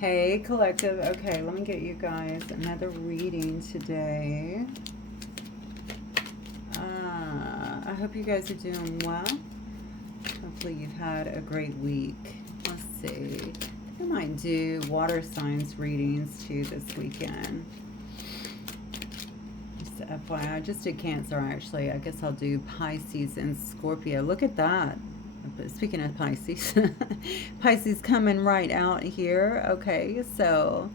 Hey, collective. Okay, let me get you guys another reading today. I hope you guys are doing well. Hopefully you've had a great week. Let's see. I might do water signs readings too this weekend. Just FYI, I just did Cancer actually. I guess I'll do Pisces and Scorpio. Look at that. Speaking of Pisces, Pisces coming right out here. Okay, so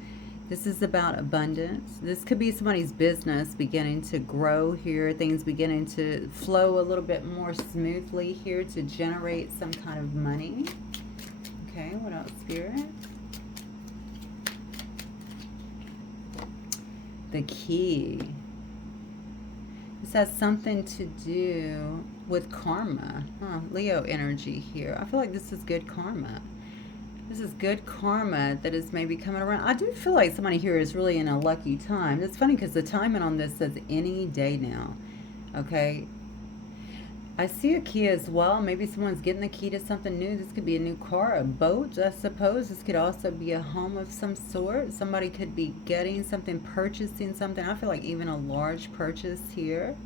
this is about abundance. This could be somebody's business beginning to grow here, things beginning to flow a little bit more smoothly here to generate some kind of money. Okay, what else, Spirit? The key. This has something to do with karma. Leo energy here. I feel like this is good karma. This is good karma that is maybe coming around. I do feel like somebody here is really in a lucky time. It's funny because the timing on this says any day now. Okay. I see a key as well. Maybe someone's getting the key to something new. This could be a new car, a boat, I suppose. This could also be a home of some sort. Somebody could be getting something, purchasing something. I feel like even a large purchase here.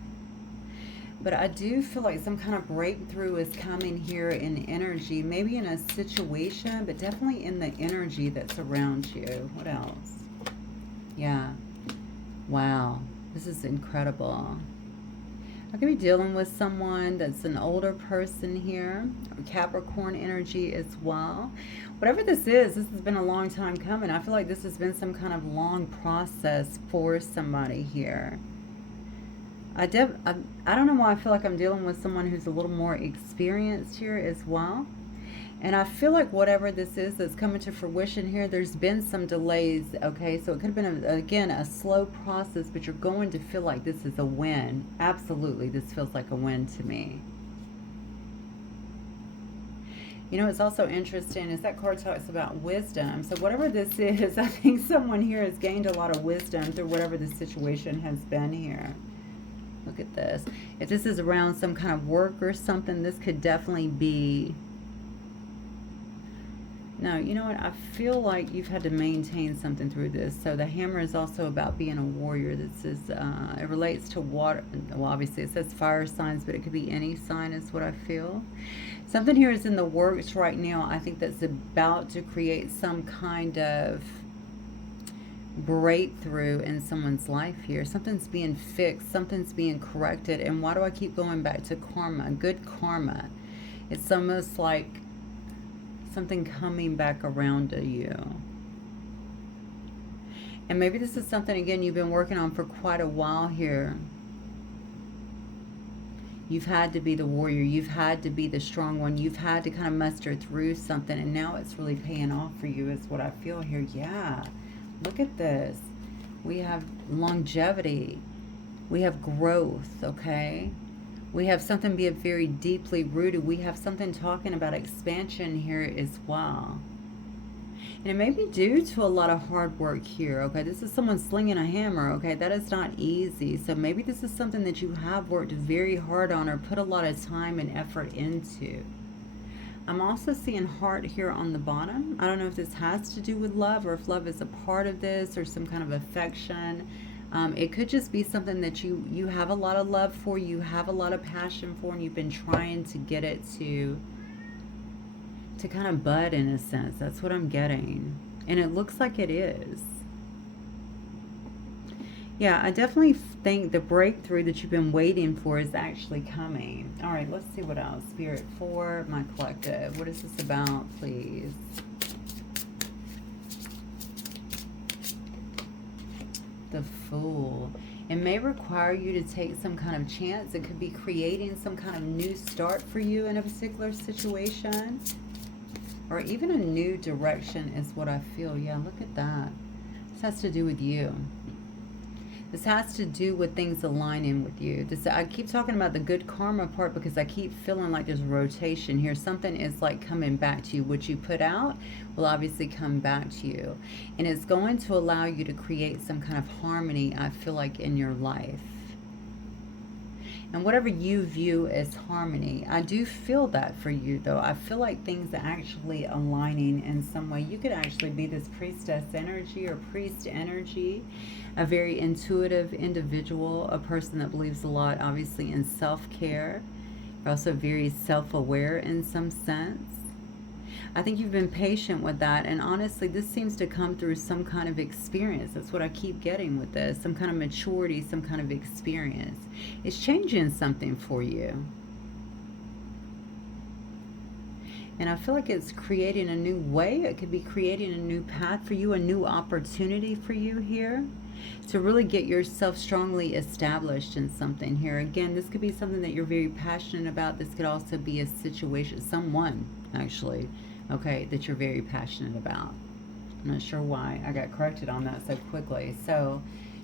But I do feel like some kind of breakthrough is coming here in energy. Maybe in a situation, but definitely in the energy that's around you. What else? Yeah. Wow. This is incredible. I could be dealing with someone that's an older person here, or Capricorn energy as well. Whatever this has been a long time coming. I feel like this has been some kind of long process for somebody here. I don't know why I feel like I'm dealing with someone who's a little more experienced here as well. And I feel like whatever this is that's coming to fruition here, there's been some delays, okay? So it could have been, again, a slow process, but you're going to feel like this is a win. Absolutely, this feels like a win to me. You know, it's also interesting is that card talks about wisdom. So whatever this is, I think someone here has gained a lot of wisdom through whatever the situation has been here. Look at this. If this is around some kind of work or something, this could definitely be... No, you know what? I feel like you've had to maintain something through this. So the hammer is also about being a warrior. This is, it relates to water. Well, obviously it says fire signs, but it could be any sign is what I feel. Something here is in the works right now. I think that's about to create some kind of breakthrough in someone's life here. Something's being fixed. Something's being corrected. And why do I keep going back to karma? Good karma. It's almost like something coming back around to you. And maybe this is something, again, you've been working on for quite a while here. You've had to be the warrior. You've had to be the strong one. You've had to kind of muster through something. And now it's really paying off for you is what I feel here. Yeah. Look at this. We have longevity. We have growth, okay? We have something being very deeply rooted. We have something talking about expansion here as well. And it may be due to a lot of hard work here, okay? This is someone slinging a hammer, okay? That is not easy. So maybe this is something that you have worked very hard on or put a lot of time and effort into. I'm also seeing heart here on the bottom. I don't know if this has to do with love or if love is a part of this or some kind of affection. It could just be something that you have a lot of love for, you have a lot of passion for, and you've been trying to get it to kind of bud in a sense. That's what I'm getting. And it looks like it is. Yeah, I definitely think the breakthrough that you've been waiting for is actually coming. All right, let's see what else. Spirit for my collective. What is this about, please? The Fool. It may require you to take some kind of chance. It could be creating some kind of new start for you in a particular situation. Or even a new direction is what I feel. Yeah, look at that. This has to do with you. This has to do with things aligning with you. I keep talking about the good karma part because I keep feeling like there's rotation here. Something is like coming back to you. What you put out will obviously come back to you. And it's going to allow you to create some kind of harmony, I feel like, in your life. And whatever you view as harmony, I do feel that for you though. I feel like things are actually aligning in some way. You could actually be this priestess energy or priest energy, a very intuitive individual, a person that believes a lot, obviously, in self-care. You're also very self-aware in some sense. I think you've been patient with that, and honestly, this seems to come through some kind of experience. That's what I keep getting with this. Some kind of maturity, some kind of experience. It's changing something for you. And I feel like it's creating a new way. It could be creating a new path for you, a new opportunity for you here to really get yourself strongly established in something here. Again, this could be something that you're very passionate about. This could also be a situation, someone actually, okay, that you're very passionate about. I'm not sure why I got corrected on that so quickly. So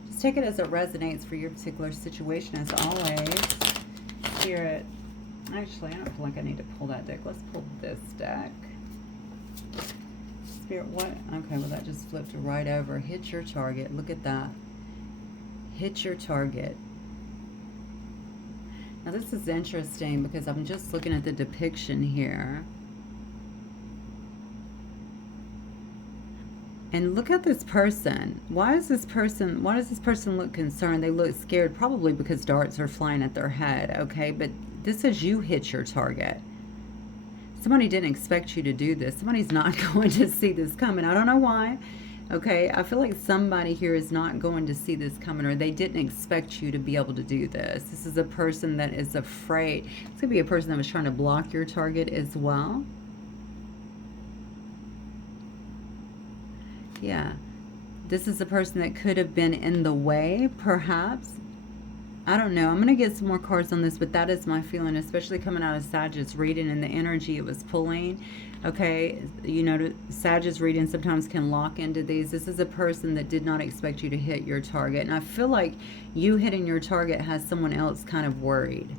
just take it as it resonates for your particular situation as always. Spirit. Actually, I don't feel like I need to pull that deck. Let's pull this deck. Spirit, what? Okay, well, that just flipped right over. Hit your target. Look at that. Hit your target. Now, this is interesting because I'm just looking at the depiction here. And look at this person. Why does this person look concerned? They look scared, probably because darts are flying at their head, okay? But this is you hit your target. Somebody didn't expect you to do this. Somebody's not going to see this coming. I don't know why. Okay, I feel like somebody here is not going to see this coming, or they didn't expect you to be able to do this. This is a person that is afraid. It's going to be a person that was trying to block your target as well. Yeah. This is a person that could have been in the way, perhaps. I don't know. I'm going to get some more cards on this, but that is my feeling, especially coming out of Sagittarius reading and the energy it was pulling. Okay, you know, Sagittarius reading sometimes can lock into these. This is a person that did not expect you to hit your target. And I feel like you hitting your target has someone else kind of worried.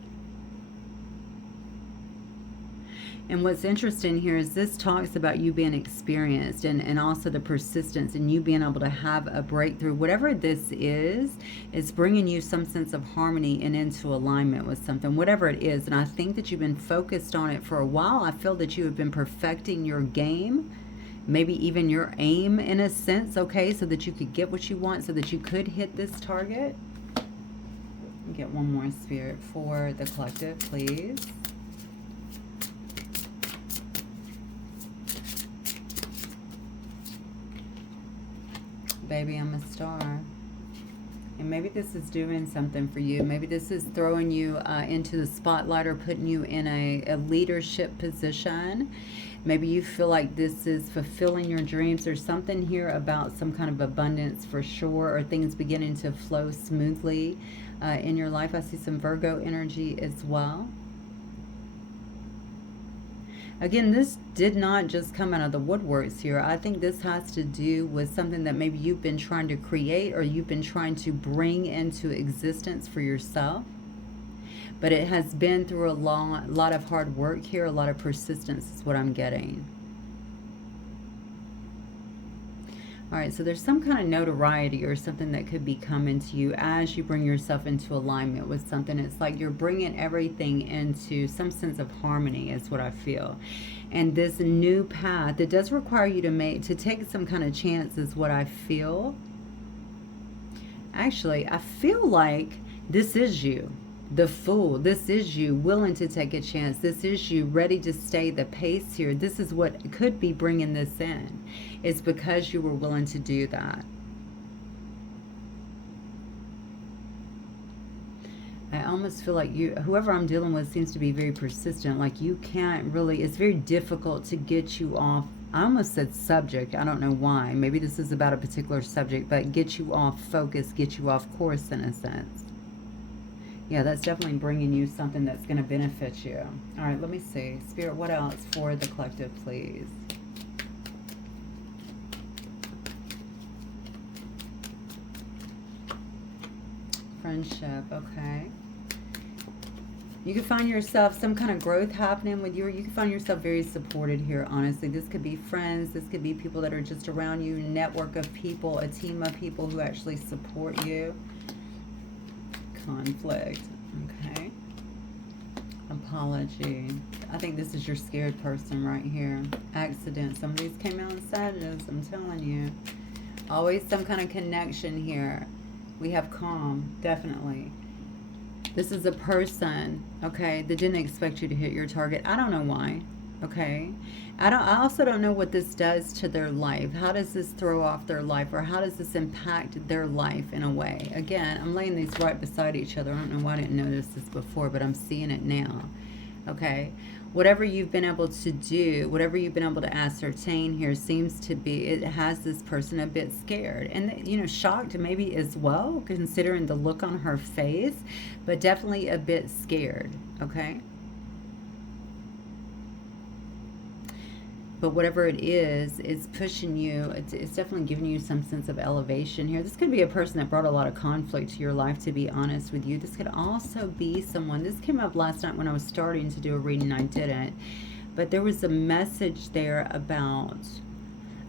And what's interesting here is this talks about you being experienced and also the persistence and you being able to have a breakthrough. Whatever this is bringing you some sense of harmony and into alignment with something, whatever it is. And I think that you've been focused on it for a while. I feel that you have been perfecting your game, maybe even your aim in a sense, okay, so that you could get what you want, so that you could hit this target. Get one more, Spirit, for the collective, please. Baby, I'm a star. And maybe this is doing something for you. Maybe this is throwing you into the spotlight or putting you in a leadership position. Maybe you feel like this is fulfilling your dreams. There's something here about some kind of abundance for sure, or things beginning to flow smoothly in your life. I see some Virgo energy as well. Again, this did not just come out of the woodworks here. I think this has to do with something that maybe you've been trying to create or you've been trying to bring into existence for yourself. But it has been through a lot of hard work here, a lot of persistence is what I'm getting. All right, so there's some kind of notoriety or something that could be coming to you as you bring yourself into alignment with something. It's like you're bringing everything into some sense of harmony is what I feel. And this new path, it does require you to take some kind of chance is what I feel. Actually, I feel like this is you. The Fool. This is you willing to take a chance. This is you ready to stay the pace here. This is what could be bringing this in. It's because you were willing to do that. I almost feel like whoever I'm dealing with seems to be very persistent. Like you can't really, it's very difficult to get you off. I almost said subject. I don't know why. Maybe this is about a particular subject, but get you off focus, get you off course in a sense. Yeah, that's definitely bringing you something that's going to benefit you. All right, let me see. Spirit, what else for the collective, please? Friendship, okay. You can find yourself some kind of growth happening with you. You can find yourself very supported here, honestly. This could be friends. This could be people that are just around you, network of people, a team of people who actually support you. Conflict. Okay. Apology. I think this is your scared person right here. Accident. Somebody's came out in Sagittarius, I'm telling you. Always some kind of connection here. We have calm, definitely. This is a person, okay, that didn't expect you to hit your target. I don't know why, okay? I also don't know what this does to their life. How does this throw off their life, or how does this impact their life in a way? Again, I'm laying these right beside each other. I don't know why I didn't notice this before, but I'm seeing it now. Okay, whatever you've been able to do, whatever you've been able to ascertain here seems to be, it has this person a bit scared and, you know, shocked maybe as well, considering the look on her face, but definitely a bit scared. Okay, but whatever it is, it's pushing you. It's definitely giving you some sense of elevation here. This could be a person that brought a lot of conflict to your life, to be honest with you. This could also be someone, this came up last night when I was starting to do a reading. I didn't, but there was a message there about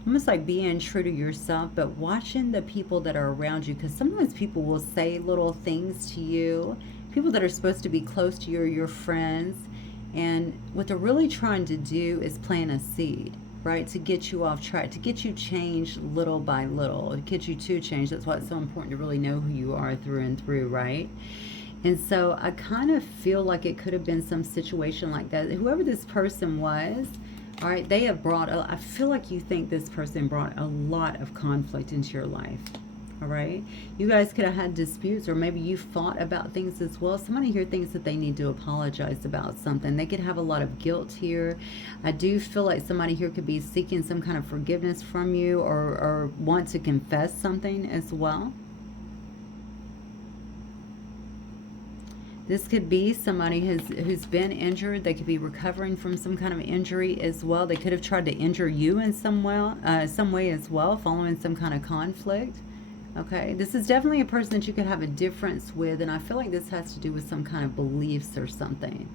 almost like being true to yourself, but watching the people that are around you, because sometimes people will say little things to you, people that are supposed to be close to you or your friends, and what they're really trying to do is plant a seed, right? To get you off track, to get you changed little by little, to get you to change. That's why it's so important to really know who you are through and through, right? And so I kind of feel like it could have been some situation like that. Whoever this person was, all right, they have brought, I feel like you think this person brought a lot of conflict into your life. All right, you guys could have had disputes, or maybe you fought about things as well. Somebody here thinks that they need to apologize about something. They could have a lot of guilt here. I do feel like somebody here could be seeking some kind of forgiveness from you, or want to confess something as well. This could be somebody who's been injured. They could be recovering from some kind of injury as well. They could have tried to injure you in some way as well, following some kind of conflict. Okay, this is definitely a person that you could have a difference with, and I feel like this has to do with some kind of beliefs or something.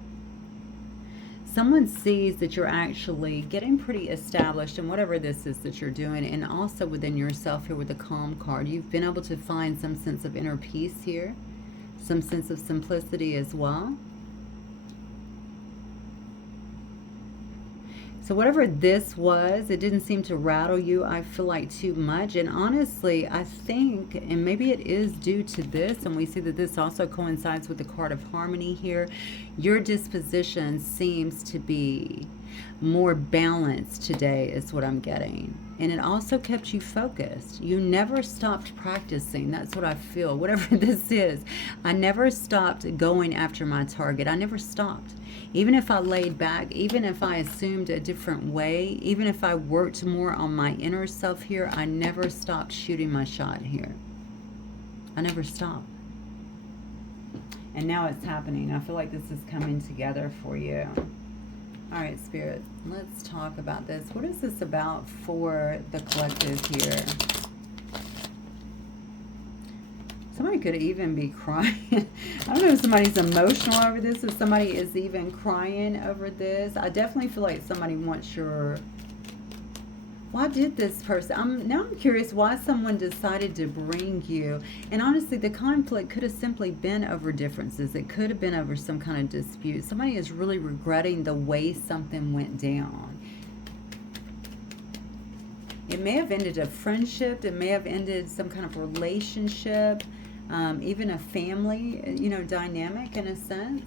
Someone sees that you're actually getting pretty established in whatever this is that you're doing, and also within yourself here with the calm card. You've been able to find some sense of inner peace here, some sense of simplicity as well. So whatever this was, it didn't seem to rattle you, I feel like, too much. And honestly, I think, and maybe it is due to this, and we see that this also coincides with the card of harmony here, your disposition seems to be more balanced today is what I'm getting. And it also kept you focused. You never stopped practicing. That's what I feel. Whatever this is, I never stopped going after my target. I never stopped. Even if I laid back, even if I assumed a different way, even if I worked more on my inner self here, I never stopped shooting my shot here. I never stopped. And now it's happening. I feel like this is coming together for you. All right, Spirit, let's talk about this. What is this about for the collective here? Somebody could even be crying. I don't know if somebody's emotional over this, if somebody is even crying over this. I definitely feel like somebody wants your... Why did this person... Now I'm curious why someone decided to bring you. And honestly, the conflict could have simply been over differences. It could have been over some kind of dispute. Somebody is really regretting the way something went down. It may have ended a friendship. It may have ended some kind of relationship. Even a family, you know, dynamic in a sense.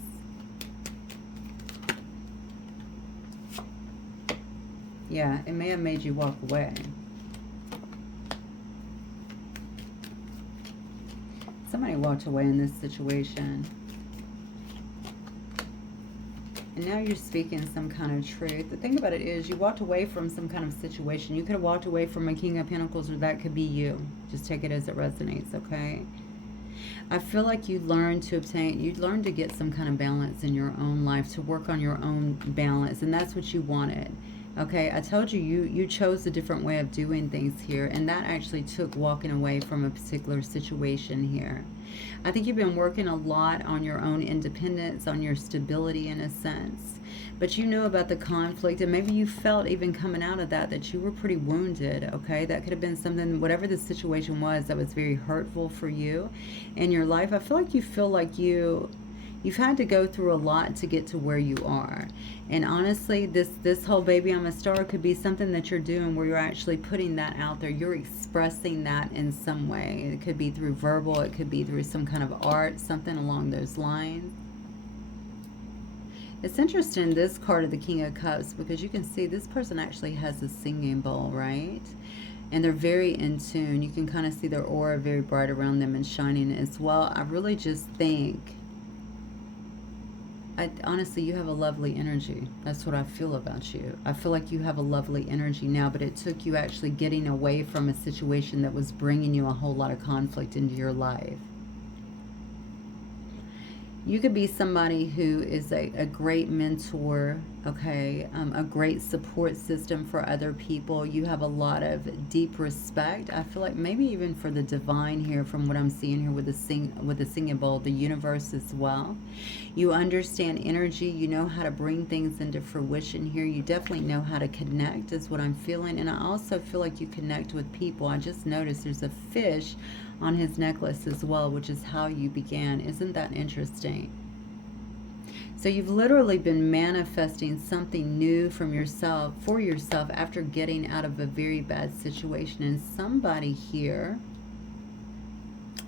Yeah, it may have made you walk away. Somebody walked away in this situation. And now you're speaking some kind of truth. The thing about it is you walked away from some kind of situation. You could have walked away from a King of Pentacles, or that could be you. Just take it as it resonates, okay? I feel like you learned to obtain, you learned to get some kind of balance in your own life, to work on your own balance, and that's what you wanted. Okay, I told you, you chose a different way of doing things here, and that actually took walking away from a particular situation here. I think you've been working a lot on your own independence, on your stability in a sense. But you know about the conflict, and maybe you felt even coming out of that you were pretty wounded, okay? That could have been something, whatever the situation was, that was very hurtful for you in your life. I feel like you You've had to go through a lot to get to where you are. And honestly, this whole baby I'm a star could be something that you're doing where you're actually putting that out there. You're expressing that in some way. It could be through verbal, it could be through some kind of art, something along those lines. It's interesting, this card of the King of Cups, because you can see this person actually has a singing bowl, right? And they're very in tune. You can kind of see their aura very bright around them and shining as well. I really just think, honestly, you have a lovely energy. That's what I feel about you. I feel like you have a lovely energy now, but it took you actually getting away from a situation that was bringing you a whole lot of conflict into your life. You could be somebody who is a great mentor, okay, a great support system for other people. You have a lot of deep respect. I feel like maybe even for the divine here, from what I'm seeing here with the singing bowl, the universe as well. You understand energy. You know how to bring things into fruition here. You definitely know how to connect is what I'm feeling. And I also feel like you connect with people. I just noticed there's a fish on his necklace as well, which is how you began. Isn't that interesting? So you've literally been manifesting something new from yourself, for yourself, after getting out of a very bad situation. And somebody here,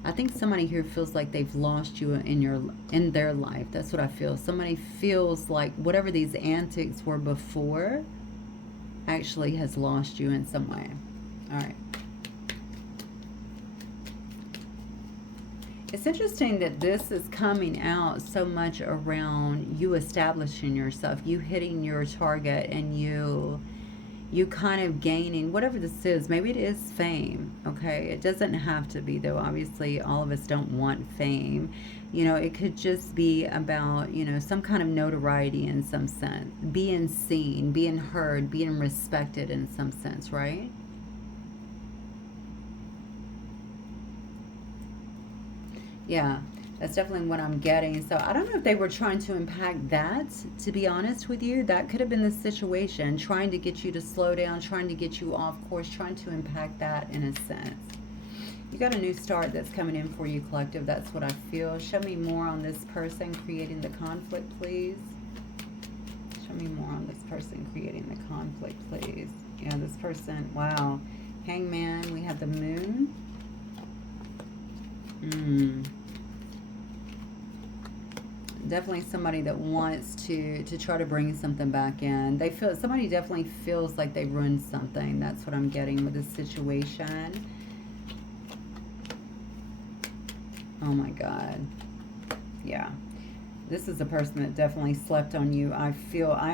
I think somebody here feels like they've lost you in their life. That's what I feel. Somebody feels like whatever these antics were before actually has lost you in some way. All right. It's interesting that this is coming out so much around you establishing yourself, you hitting your target, and you kind of gaining whatever this is. Maybe it is fame, okay? It doesn't have to be, though. Obviously, all of us don't want fame. You know, it could just be about, you know, some kind of notoriety in some sense. Being seen, being heard, being respected in some sense, right? Yeah, that's definitely what I'm getting. So I don't know if they were trying to impact that, to be honest with you. That could have been the situation, trying to get you to slow down, trying to get you off course, trying to impact that in a sense. You got a new start that's coming in for you, collective. That's what I feel. Show me more on this person creating the conflict, please. Show me more on this person creating the conflict, please. Yeah, this person, wow. Hangman, we have the moon. Definitely somebody that wants to try to bring something back in. They feel, somebody definitely feels like they ruined something. That's what I'm getting with this situation. Oh my God. Yeah. This is a person that definitely slept on you. I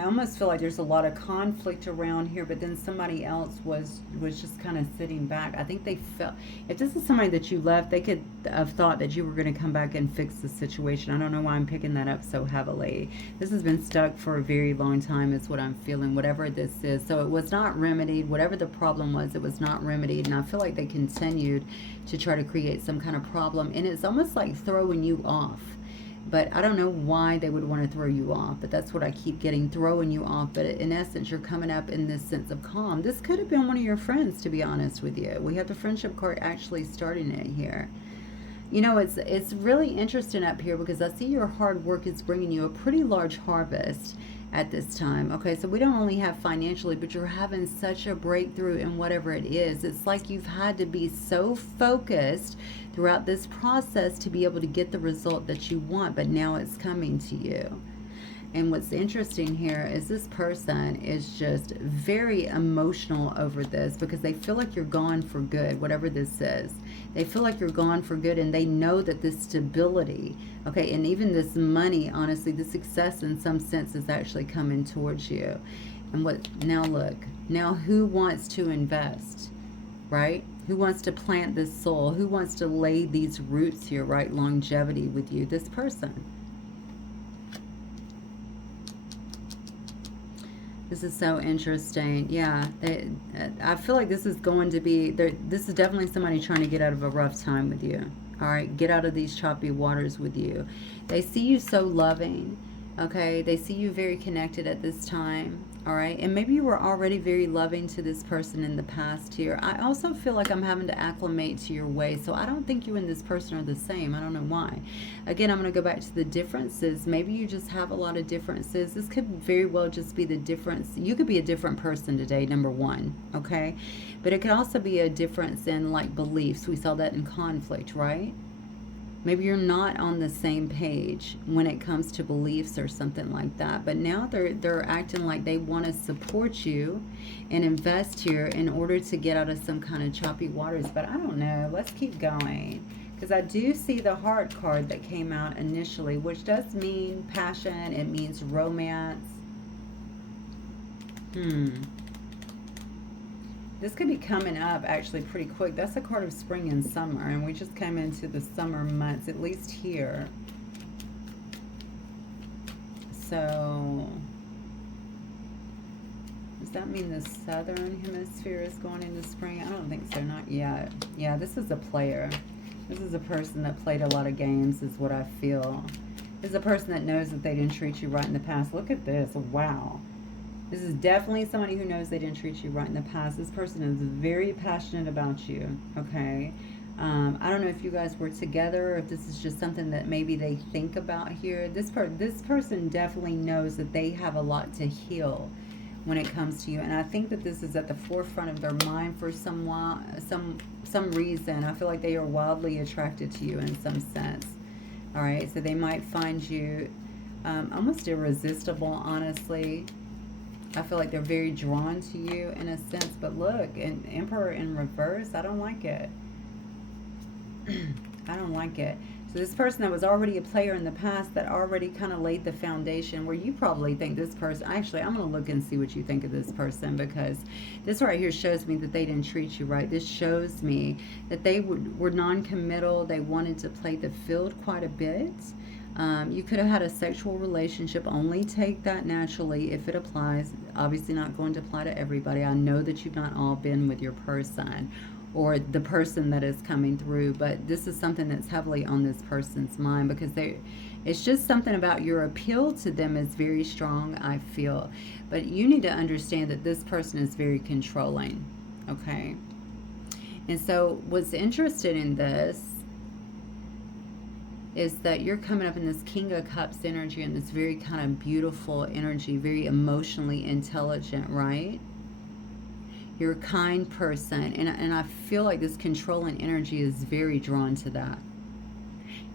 almost feel like there's a lot of conflict around here, but then somebody else was just kind of sitting back. I think they felt, if this is somebody that you left, they could have thought that you were going to come back and fix the situation. I don't know why I'm picking that up so heavily. This has been stuck for a very long time is what I'm feeling, whatever this is. So it was not remedied. Whatever the problem was, it was not remedied. And I feel like they continued to try to create some kind of problem. And it's almost like throwing you off. But I don't know why they would want to throw you off. But that's what I keep getting, throwing you off. But in essence, you're coming up in this sense of calm. This could have been one of your friends, to be honest with you. We have the friendship card actually starting it here. You know, it's really interesting up here because I see your hard work is bringing you a pretty large harvest at this time. Okay, so we don't only have financially, but you're having such a breakthrough in whatever it is. It's like you've had to be so focused throughout this process to be able to get the result that you want, but now it's coming to you. And what's interesting here is this person is just very emotional over this because they feel like you're gone for good, whatever this is. They feel like you're gone for good, and they know that this stability, okay, and even this money, honestly, the success in some sense is actually coming towards you. And what, now look, now who wants to invest, right? Who wants to plant this soul? Who wants to lay these roots here, right? Longevity with you, this person. This is so interesting. Yeah, I feel like this is going to be, this is definitely somebody trying to get out of a rough time with you. All right, get out of these choppy waters with you. They see you so loving, okay? They see you very connected at this time. All right. And maybe you were already very loving to this person in the past here. I also feel like I'm having to acclimate to your way. So I don't think you and this person are the same. I don't know why. Again, I'm going to go back to the differences. Maybe you just have a lot of differences. This could very well just be the difference. You could be a different person today, number one. Okay. But it could also be a difference in like beliefs. We saw that in conflict, right? Maybe you're not on the same page when it comes to beliefs or something like that. But now they're acting like they want to support you and invest here in order to get out of some kind of choppy waters. But I don't know. Let's keep going. Because I do see the heart card that came out initially, which does mean passion. It means romance. This could be coming up actually pretty quick. That's a card of spring and summer, and we just came into the summer months, at least here. So, does that mean the southern hemisphere is going into spring? I don't think so, not yet. Yeah, this is a player. This is a person that played a lot of games, is what I feel. This is a person that knows that they didn't treat you right in the past. Look at this. Wow. This is definitely somebody who knows they didn't treat you right in the past. This person is very passionate about you, okay? I don't know if you guys were together or if this is just something that maybe they think about here. This person definitely knows that they have a lot to heal when it comes to you. And I think that this is at the forefront of their mind for some reason. I feel like they are wildly attracted to you in some sense. All right, so they might find you almost irresistible, honestly. I feel like they're very drawn to you in a sense. But look, an Emperor in reverse, I don't like it. I don't like it. So this person that was already a player in the past that already kind of laid the foundation where you probably think this person, actually, I'm going to look and see what you think of this person, because this right here shows me that they didn't treat you right. This shows me that they were non-committal. They wanted to play the field quite a bit. You could have had a sexual relationship. Only take that naturally if it applies. Obviously not going to apply to everybody. I know that you've not all been with your person or the person that is coming through, but this is something that's heavily on this person's mind, because it's just something about your appeal to them is very strong, I feel. But you need to understand that this person is very controlling, okay? And so what's interested in this is that you're coming up in this King of Cups energy and this very kind of beautiful energy, very emotionally intelligent, right? You're a kind person, and I feel like this controlling energy is very drawn to that.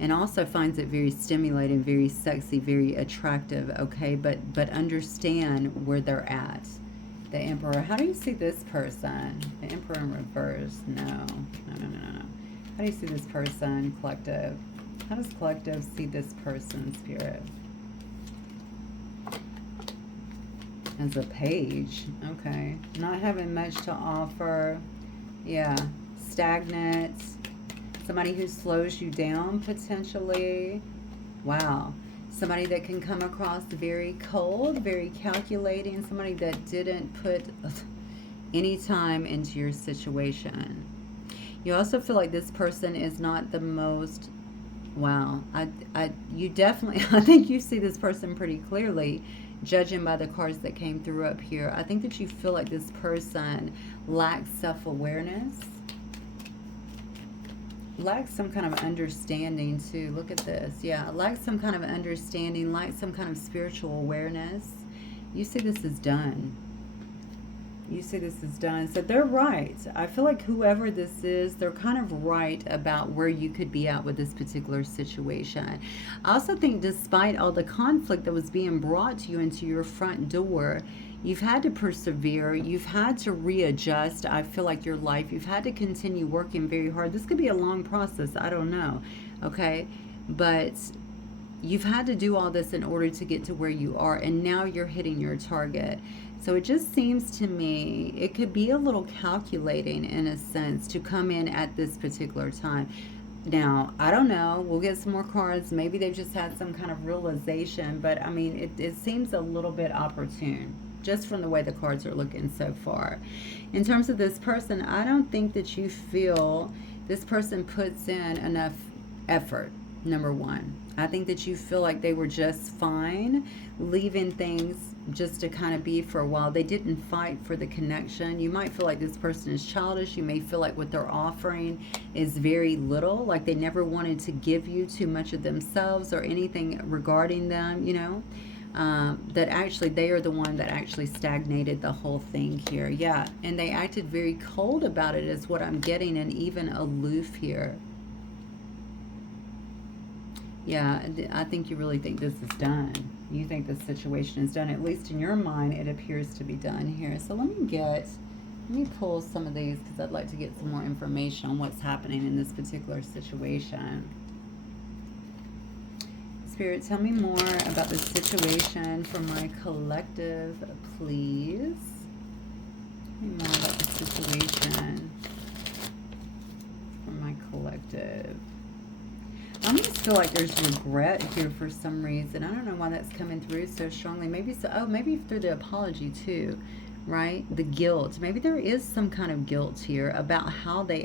And also finds it very stimulating, very sexy, very attractive, okay? But understand where they're at. The Emperor. How do you see this person? The Emperor in reverse. No. How do you see this person, Collective? How does Collective see this person, Spirit? As a page. Okay. Not having much to offer. Yeah. Stagnant. Somebody who slows you down, potentially. Wow. Somebody that can come across very cold, very calculating. Somebody that didn't put any time into your situation. You also feel like this person is not the most... Wow. You definitely... I think you see this person pretty clearly, judging by the cards that came through up here. I think that you feel like this person lacks self-awareness. Lacks some kind of understanding too. Look at this. Yeah, lacks some kind of understanding, lacks some kind of spiritual awareness. You see this is done. You see this is done. So they're right. I feel like whoever this is, they're kind of right about where you could be at with this particular situation. I also think despite all the conflict that was being brought to you into your front door, you've had to persevere. You've had to readjust, I feel like, your life. You've had to continue working very hard. This could be a long process. I don't know. Okay? But you've had to do all this in order to get to where you are. And now you're hitting your target. So it just seems to me it could be a little calculating in a sense to come in at this particular time. Now, I don't know. We'll get some more cards. Maybe they've just had some kind of realization. But, I mean, it seems a little bit opportune, just from the way the cards are looking so far. In terms of this person, I don't think that you feel this person puts in enough effort. Number one, I think that you feel like they were just fine leaving things just to kind of be for a while. They didn't fight for the connection. You might feel like this person is childish. You may feel like what they're offering is very little, like they never wanted to give you too much of themselves or anything regarding them, you know. That actually they are the one that actually stagnated the whole thing here. Yeah, and they acted very cold about it is what I'm getting, and even aloof here. Yeah, I think you really think this is done. You think this situation is done. At least in your mind, it appears to be done here. So let me pull some of these because I'd like to get some more information on what's happening in this particular situation. Spirit, tell me more about the situation for my collective, please. Tell me more about the situation for my collective. I just feel like there's regret here for some reason. I don't know why that's coming through so strongly. Maybe so. Oh, maybe through the apology too, right? The guilt. Maybe there is some kind of guilt here about how they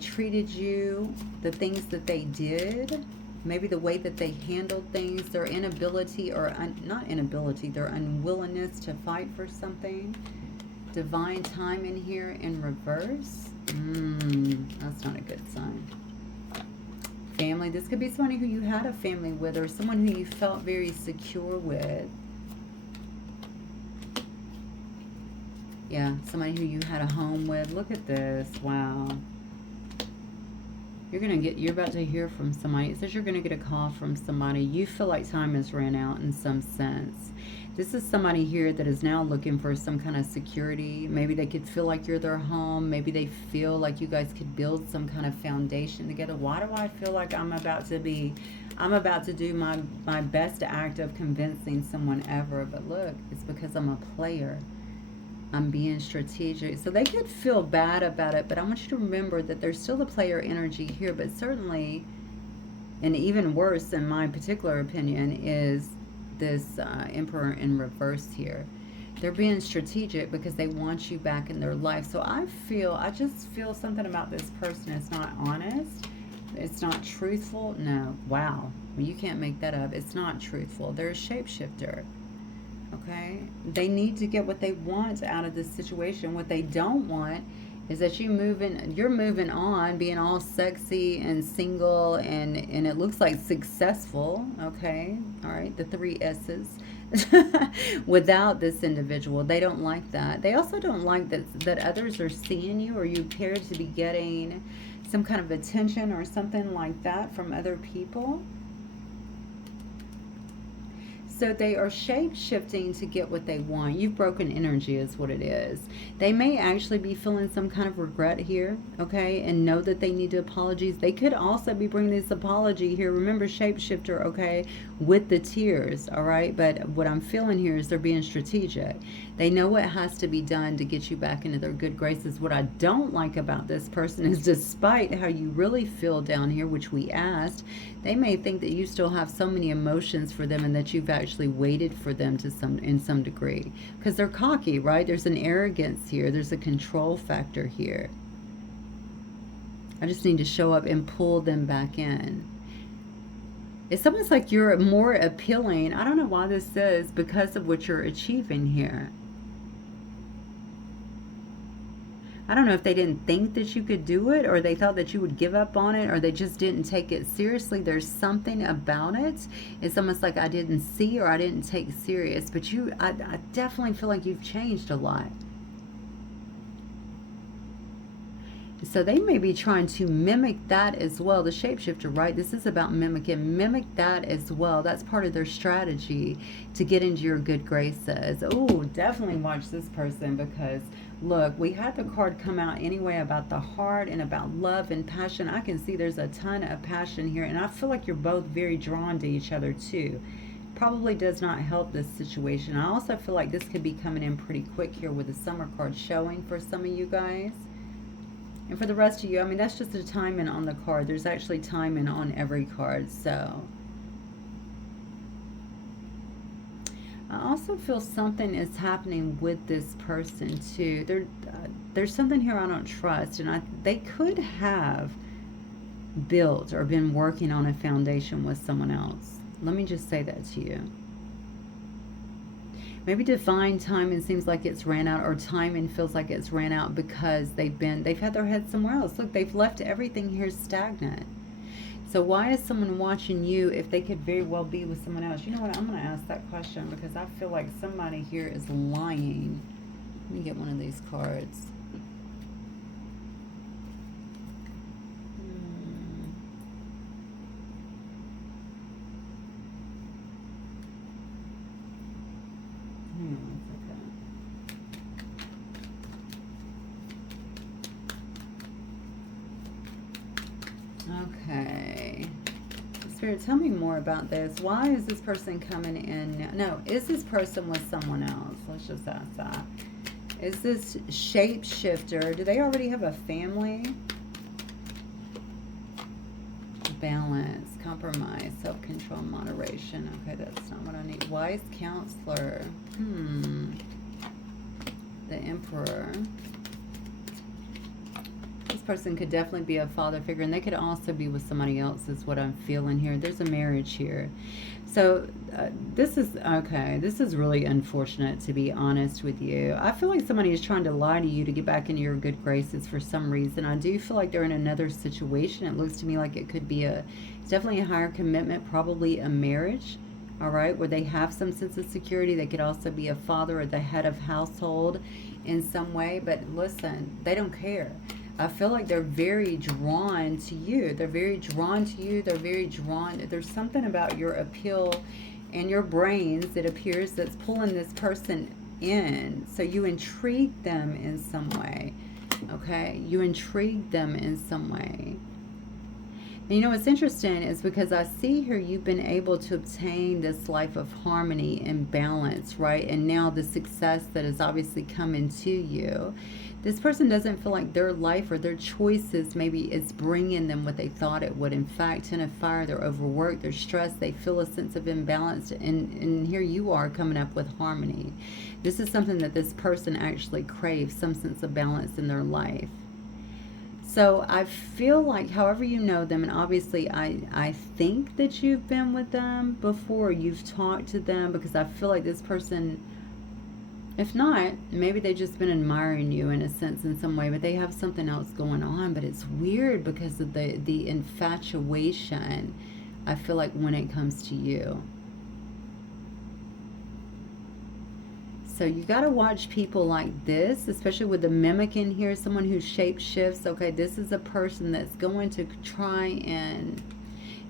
treated you, the things that they did, maybe the way that they handled things, their inability or not inability, their unwillingness to fight for something. Divine time in here in reverse. That's not a good sign. Family. This could be somebody who you had a family with or someone who you felt very secure with. Yeah, somebody who you had a home with. Look at this. Wow. You're about to hear from somebody. It says you're going to get a call from somebody. You feel like time has ran out in some sense. This is somebody here that is now looking for some kind of security. Maybe they could feel like you're their home. Maybe they feel like you guys could build some kind of foundation together. Why do I feel like I'm about to do my best act of convincing someone ever? But look, it's because I'm a player. I'm being strategic. So they could feel bad about it, but I want you to remember that there's still the player energy here, but certainly, and even worse in my particular opinion, is this Emperor in reverse here. They're being strategic because they want you back in their life. So I just feel something about this person is not honest. It's not truthful. No. Wow. Well, you can't make that up. It's not truthful. They're a shapeshifter. Okay, they need to get what they want out of this situation. What they don't want is that you're moving on, being all sexy and single, and it looks like successful. Okay, all right, the three S's. Without this individual, they don't like that. They also don't like that others are seeing you, or you appear to be getting some kind of attention or something like that from other people. So they are shape-shifting to get what they want. You've broken energy is what it is. They may actually be feeling some kind of regret here, okay, and know that they need to apologize. They could also be bringing this apology here. Remember, shapeshifter, okay, with the tears, all right? But what I'm feeling here is they're being strategic. They know what has to be done to get you back into their good graces. What I don't like about this person is despite how you really feel down here, which we asked, they may think that you still have so many emotions for them and that you've actually waited for them in some degree. Because they're cocky, right? There's an arrogance here. There's a control factor here. I just need to show up and pull them back in. It's almost like you're more appealing. I don't know why this is because of what you're achieving here. I don't know if they didn't think that you could do it, or they thought that you would give up on it, or they just didn't take it seriously. There's something about it. It's almost like I didn't see or I didn't take serious. But I definitely feel like you've changed a lot. So they may be trying to mimic that as well. The shapeshifter, right? This is about mimic that as well. That's part of their strategy to get into your good graces. Oh, definitely watch this person because look, we had the card come out anyway about the heart and about love and passion. I can see there's a ton of passion here, and I feel like you're both very drawn to each other too. Probably does not help this situation. I also feel like this could be coming in pretty quick here with the summer card showing for some of you guys. And for the rest of you, I mean, that's just a timing on the card. There's actually timing on every card, so. I also feel something is happening with this person, too. There's something here I don't trust, and they could have built or been working on a foundation with someone else. Let me just say that to you. Maybe divine timing seems like it's ran out, or timing feels like it's ran out because they've had their head somewhere else. Look, they've left everything here stagnant. So why is someone watching you if they could very well be with someone else? You know what? I'm going to ask that question because I feel like somebody here is lying. Let me get one of these cards. Okay. Spirit, tell me more about this. Why is this person coming in now? No, is this person with someone else? Let's just ask that. Is this shapeshifter? Do they already have a family? Balance, compromise, self-control, moderation. Okay, that's not what I need. Wise counselor. The Emperor. This person could definitely be a father figure, and they could also be with somebody else is what I'm feeling here. There's a marriage here. So this is really unfortunate, to be honest with you. I feel like somebody is trying to lie to you to get back into your good graces for some reason. I do feel like they're in another situation. It looks to me like it could be it's definitely a higher commitment, probably a marriage, all right, where they have some sense of security. They could also be a father or the head of household in some way. But listen, they don't care. I feel like they're very drawn to you. They're very drawn to you. They're very drawn. There's something about your appeal and your brains, it appears, that's pulling this person in. So you intrigue them in some way. Okay? You intrigue them in some way. And you know what's interesting is because I see here you've been able to obtain this life of harmony and balance, right? And now the success that is obviously coming to you. This person doesn't feel like their life or their choices maybe is bringing them what they thought it would. In fact, in a fire, they're overworked, they're stressed, they feel a sense of imbalance, and here you are coming up with harmony. This is something that this person actually craves, some sense of balance in their life. So I feel like however you know them, and obviously I think that you've been with them before, you've talked to them, because I feel like this person, if not, maybe they've just been admiring you in a sense in some way, but they have something else going on. But it's weird because of the infatuation, I feel like, when it comes to you. So you got to watch people like this, especially with the mimic in here, someone who shape shifts. Okay, this is a person that's going to try and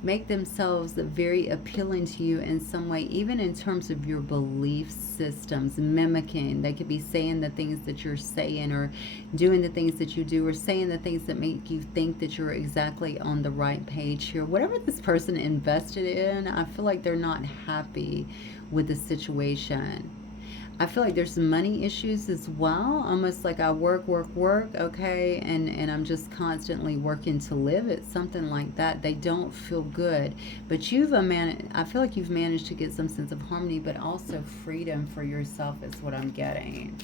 make themselves very appealing to you in some way, even in terms of your belief systems, mimicking. They could be saying the things that you're saying, or doing the things that you do, or saying the things that make you think that you're exactly on the right page here. Whatever this person invested in, I feel like they're not happy with the situation. I feel like there's some money issues as well. Almost like I work, okay, and I'm just constantly working to live. It's something like that. They don't feel good. But I feel like you've managed to get some sense of harmony, but also freedom for yourself is what I'm getting.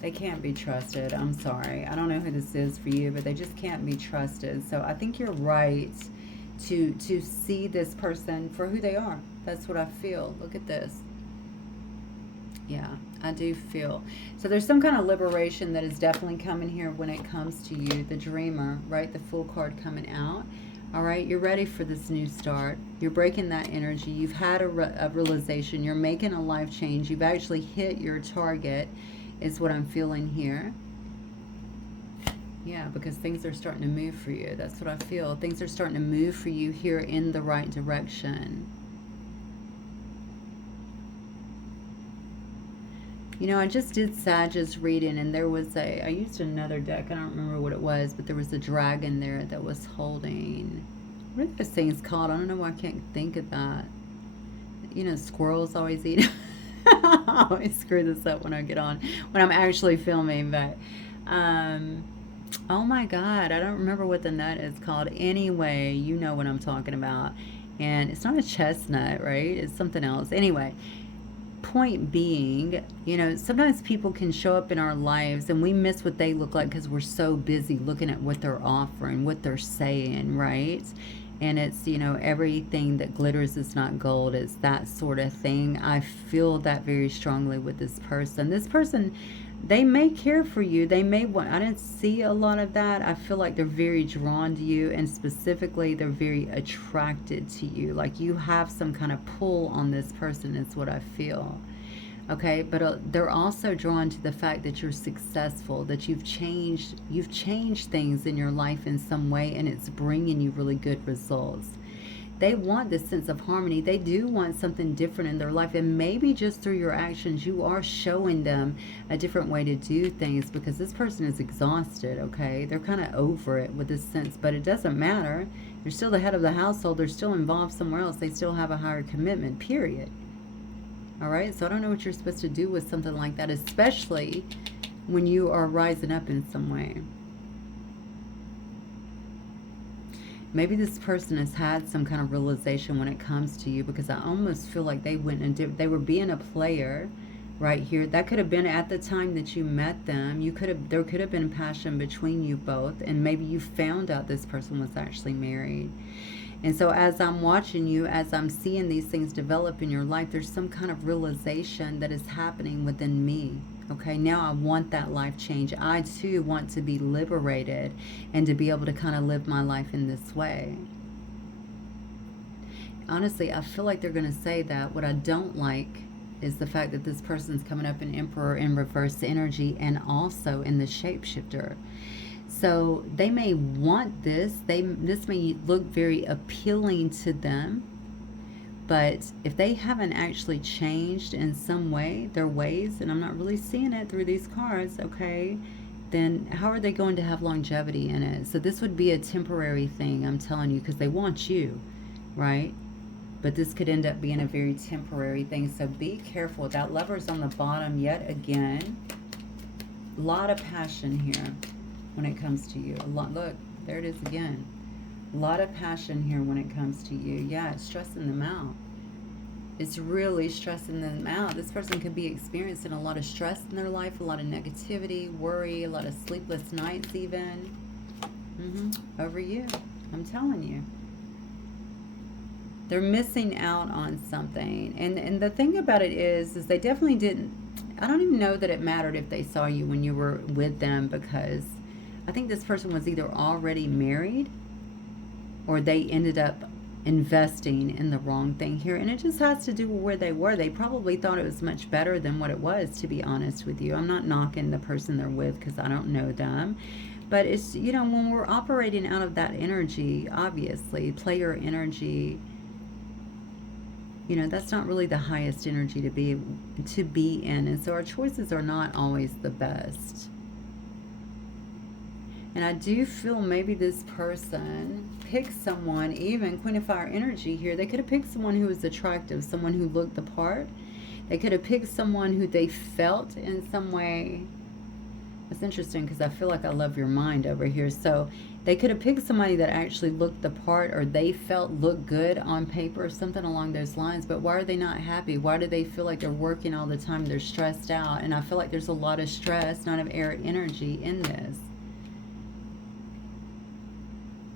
They can't be trusted. I'm sorry. I don't know who this is for you, but they just can't be trusted. So I think you're right to see this person for who they are. That's what I feel. Look at this. Yeah, I do feel. So there's some kind of liberation that is definitely coming here when it comes to you, the dreamer, right? The Fool card coming out. All right, you're ready for this new start. You're breaking that energy. You've had a realization. You're making a life change. You've actually hit your target, is what I'm feeling here. Yeah, because things are starting to move for you. That's what I feel. Things are starting to move for you here in the right direction. You know, I just did Sage's reading, and there was I used another deck. I don't remember what it was, but there was a dragon there that was holding, what are those things called? I don't know why I can't think of that. You know, squirrels always eat. I always screw this up when I'm actually filming, but, oh my God, I don't remember what the nut is called. Anyway, you know what I'm talking about. And it's not a chestnut, right? It's something else. Anyway, point being, you know, sometimes people can show up in our lives and we miss what they look like because we're so busy looking at what they're offering, what they're saying, right? And it's, you know, everything that glitters is not gold. It's that sort of thing. I feel that very strongly with this person. This person, they may care for you. They may want, I didn't see a lot of that. I feel like they're very drawn to you, and specifically they're very attracted to you. Like you have some kind of pull on this person is what I feel. Okay, but they're also drawn to the fact that you're successful, that you've changed things in your life in some way, and it's bringing you really good results. They want this sense of harmony. They do want something different in their life, and maybe just through your actions you are showing them a different way to do things, because this person is exhausted. Okay, they're kind of over it with this sense, but it doesn't matter. They're still the head of the household. They're still involved somewhere else. They still have a higher commitment, period. All right, so I don't know what you're supposed to do with something like that, especially when you are rising up in some way. Maybe this person has had some kind of realization when it comes to you, because I almost feel like they went and they were being a player right here. That could have been at the time that you met them. There could have been passion between you both, and maybe you found out this person was actually married. And so as I'm watching you, as I'm seeing these things develop in your life, there's some kind of realization that is happening within me. Okay, now I want that life change. I too want to be liberated and to be able to kind of live my life in this way. Honestly, I feel like they're going to say that. What I don't like is the fact that this person's coming up in Emperor in reverse energy and also in the shapeshifter. So they may want this. This may look very appealing to them. But if they haven't actually changed in some way, their ways, and I'm not really seeing it through these cards, okay, then how are they going to have longevity in it? So this would be a temporary thing, I'm telling you, because they want you, right? But this could end up being a very temporary thing. So be careful. That Lover's on the bottom yet again. A lot of passion here when it comes to you. A lot. Look, there it is again. A lot of passion here when it comes to you. Yeah, it's stressing them out. It's really stressing them out. This person could be experiencing a lot of stress in their life, a lot of negativity, worry, a lot of sleepless nights even. Over you. I'm telling you. They're missing out on something. And the thing about it is they definitely didn't, I don't even know that it mattered if they saw you when you were with them, because I think this person was either already married or they ended up investing in the wrong thing here. And it just has to do with where they were. They probably thought it was much better than what it was, to be honest with you. I'm not knocking the person they're with because I don't know them. But it's, you know, when we're operating out of that energy, obviously, player energy, you know, that's not really the highest energy to be in. And so our choices are not always the best. And I do feel maybe this person picked someone, even Queen of Fire energy here, they could have picked someone who was attractive, someone who looked the part. They could have picked someone who they felt in some way. That's interesting because I feel like I love your mind over here. So they could have picked somebody that actually looked the part, or they felt looked good on paper, something along those lines. But why are they not happy? Why do they feel like they're working all the time? They're stressed out. And I feel like there's a lot of stress, not of air energy in this.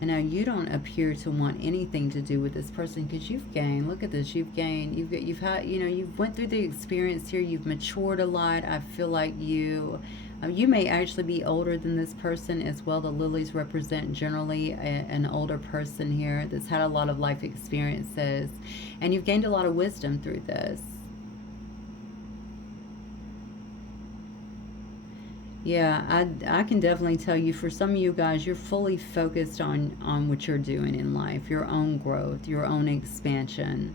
And now you don't appear to want anything to do with this person because you've gained. Look at this. You've gained. You've had, you know, you've went through the experience here. You've matured a lot. I feel like you may actually be older than this person as well. The lilies represent generally an older person here that's had a lot of life experiences. And you've gained a lot of wisdom through this. Yeah, I can definitely tell you, for some of you guys, you're fully focused on what you're doing in life, your own growth, your own expansion.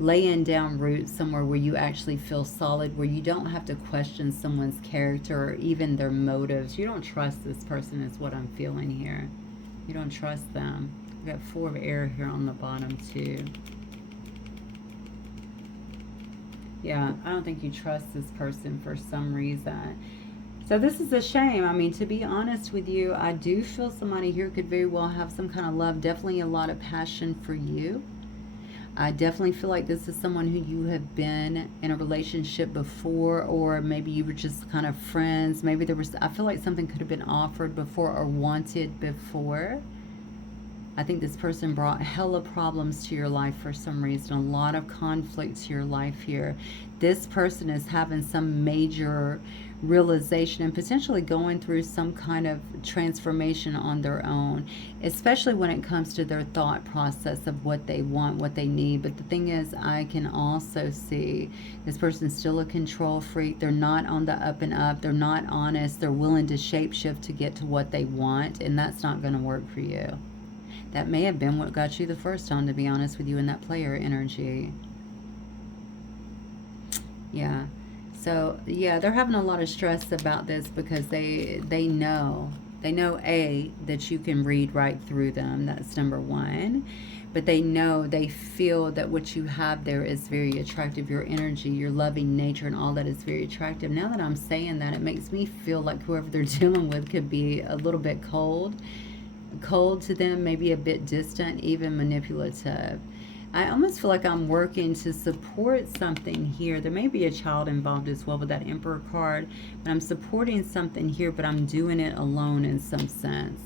Laying down roots somewhere where you actually feel solid, where you don't have to question someone's character or even their motives. You don't trust this person is what I'm feeling here. You don't trust them. We've got 4 of air here on the bottom too. Yeah, I don't think you trust this person for some reason. So this is a shame. I mean, to be honest with you, I do feel somebody here could very well have some kind of love, definitely a lot of passion for you. I definitely feel like this is someone who you have been in a relationship before, or maybe you were just kind of friends. Maybe there was, I feel like something could have been offered before or wanted before. I think this person brought hella problems to your life for some reason, a lot of conflict to your life here. This person is having some major realization and potentially going through some kind of transformation on their own, especially when it comes to their thought process of what they want, what they need. But the thing is, I can also see this person's still a control freak. They're not on the up and up. They're not honest. They're willing to shapeshift to get to what they want, and that's not going to work for you. That may have been what got you the first time, to be honest with you, in that player energy. Yeah. So, yeah, they're having a lot of stress about this because they know A, that you can read right through them. That's number one. But they feel that what you have there is very attractive. Your energy, your loving nature, and all that is very attractive. Now that I'm saying that, it makes me feel like whoever they're dealing with could be a little bit cold to them, maybe a bit distant, even manipulative. I almost feel like I'm working to support something here. There may be a child involved as well with that Emperor card, but I'm supporting something here, but I'm doing it alone in some sense.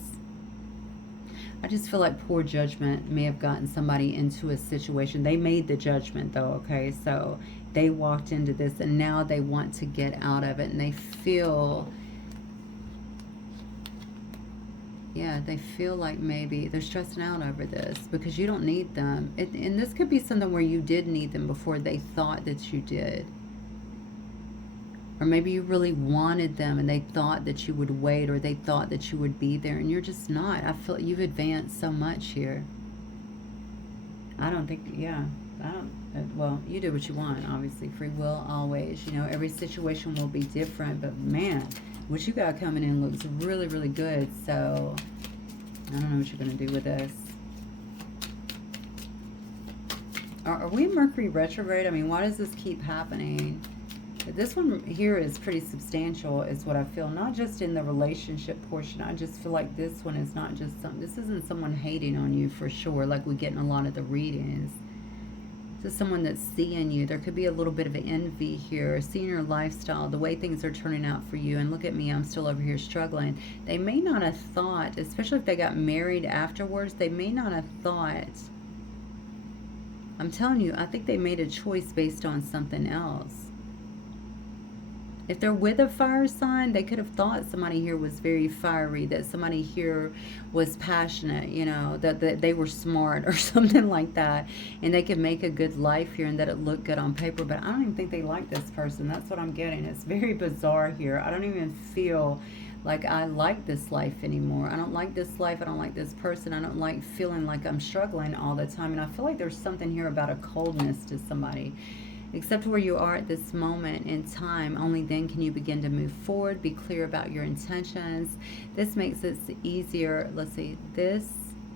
I just feel like poor judgment may have gotten somebody into a situation. They made the judgment though, okay? So they walked into this and now they want to get out of it, and they feel, yeah, they feel like maybe they're stressing out over this because you don't need them. And this could be something where you did need them before they thought that you did. Or maybe you really wanted them and they thought that you would wait, or they thought that you would be there and you're just not. I feel you've advanced so much here. I don't think, yeah, I don't, well, you do what you want, obviously. Free will always. You know, every situation will be different, but man, what you got coming in looks really, really good. So, I don't know what you're going to do with this. Are we Mercury retrograde? I mean, why does this keep happening? This one here is pretty substantial, is what I feel. Not just in the relationship portion. I just feel like this one is not just some. This isn't someone hating on you for sure, like we get in a lot of the readings. This is someone that's seeing you. There could be a little bit of envy here, seeing your lifestyle, the way things are turning out for you. And look at me, I'm still over here struggling. They may not have thought, especially if they got married afterwards, they may not have thought. I'm telling you, I think they made a choice based on something else. If they're with a fire sign, they could have thought somebody here was very fiery, that somebody here was passionate, you know, that they were smart or something like that, and they could make a good life here and that it looked good on paper. But I don't even think they like this person. That's what I'm getting. It's very bizarre here. I don't even feel like I like this life anymore. I don't like this life. I don't like this person. I don't like feeling like I'm struggling all the time. And I feel like there's something here about a coldness to somebody. Except where you are at this moment in time, only then can you begin to move forward, be clear about your intentions. This makes it easier. Let's see, this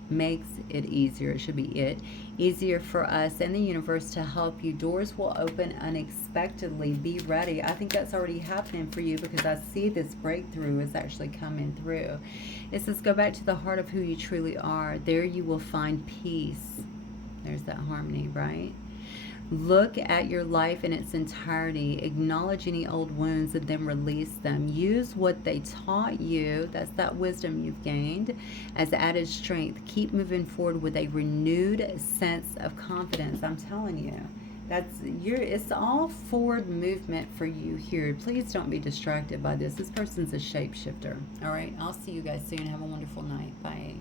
makes it easier. It should be it. Easier for us and the universe to help you. Doors will open unexpectedly. Be ready. I think that's already happening for you because I see this breakthrough is actually coming through. It says, go back to the heart of who you truly are. There you will find peace. There's that harmony, right? Look at your life in its entirety. Acknowledge any old wounds and then release them. Use what they taught you, that's that wisdom you've gained, as added strength. Keep moving forward with a renewed sense of confidence. I'm telling you, it's all forward movement for you here. Please don't be distracted by this. This person's a shapeshifter. All right, I'll see you guys soon. Have a wonderful night. Bye.